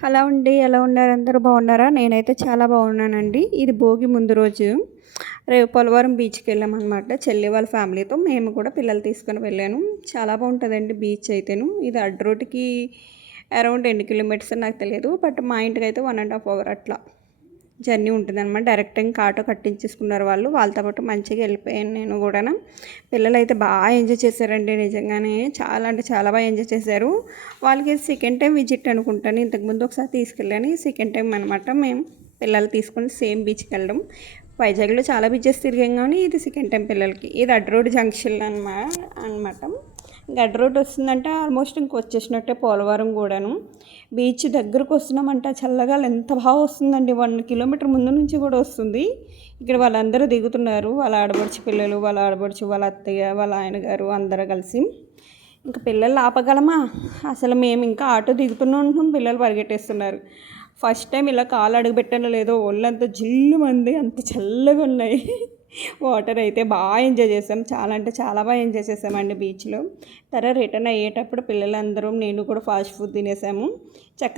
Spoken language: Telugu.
హలో అండి. ఎలా ఉన్నారు? అందరూ బాగున్నారా? నేనైతే చాలా బాగున్నానండి. ఇది భోగి ముందు రోజు రేపు పోలవరం బీచ్‌కి వెళ్ళామన్నమాట. చెల్లి వాళ్ళ ఫ్యామిలీతో. మేము కూడా పిల్లలు తీసుకొని వెళ్ళాను. చాలా బాగుంటుందండి బీచ్ అయితేను. ఇది అడ్డ రోడ్డుకి అరౌండ్ ఎన్ని కిలోమీటర్స్ నాకు తెలియదు. బట్ మా ఇంటికైతే 1½ అవర్ అట్లా జర్నీ ఉంటుందన్నమాట. డైరెక్ట్ ఇంకా ఆటో కట్టించేసుకున్నారు వాళ్ళు. వాళ్ళతో పాటు మంచిగా వెళ్ళిపోయాను నేను కూడాను. పిల్లలైతే బాగా ఎంజాయ్ చేశారండి నిజంగానే. చాలా అంటే చాలా బాగా ఎంజాయ్ చేశారు. వాళ్ళకి సెకండ్ టైం విజిట్ అనుకుంటాను. ఇంతకుముందు ఒకసారి తీసుకెళ్ళాను. సెకండ్ టైం అనమాట మేము పిల్లలు తీసుకొని సేమ్ బీచ్కి వెళ్ళడం. వైజాగ్లో చాలా బీచెస్ తిరిగాం కానీ ఇది సెకండ్ టైం పిల్లలకి. ఇది అడ్డ రోడ్ జంక్షన్ అనమాట. గడ్డ రోడ్ వస్తుందంటే ఆల్మోస్ట్ ఇంకొచ్చేసినట్టే పోలవరం కూడాను. బీచ్ దగ్గరకు వస్తున్నామంట. చల్లగా ఎంత బాగా వస్తుందండి. 1 కిలోమీటర్ ముందు నుంచి కూడా వస్తుంది. ఇక్కడ వాళ్ళందరూ దిగుతున్నారు. వాళ్ళ ఆడబడుచు పిల్లలు, వాళ్ళ ఆడబడుచు, వాళ్ళ అత్తయ్య, వాళ్ళ ఆయన గారు అందరూ కలిసి. ఇంకా పిల్లలు ఆపగలమా? అసలు మేము ఇంకా ఆటో దిగుతూనే ఉంటున్నాం. పిల్లలు పరిగెట్టేస్తున్నారు. ఫస్ట్ టైం ఇలా కాలు అడుగుపెట్టానో లేదో ఒళ్ళంతా జిల్లుమంది. అంత చల్లగా ఉన్నాయి. వాటర్ అయితే బాగా ఎంజాయ్ చేసాం. చాలా అంటే చాలా బాగా ఎంజాయ్ చేసామండి బీచ్లో. తర్వాత రిటర్న్ అయ్యేటప్పుడు పిల్లలందరం నేను కూడా ఫాస్ట్ ఫుడ్ తినేసాము. చక్కగా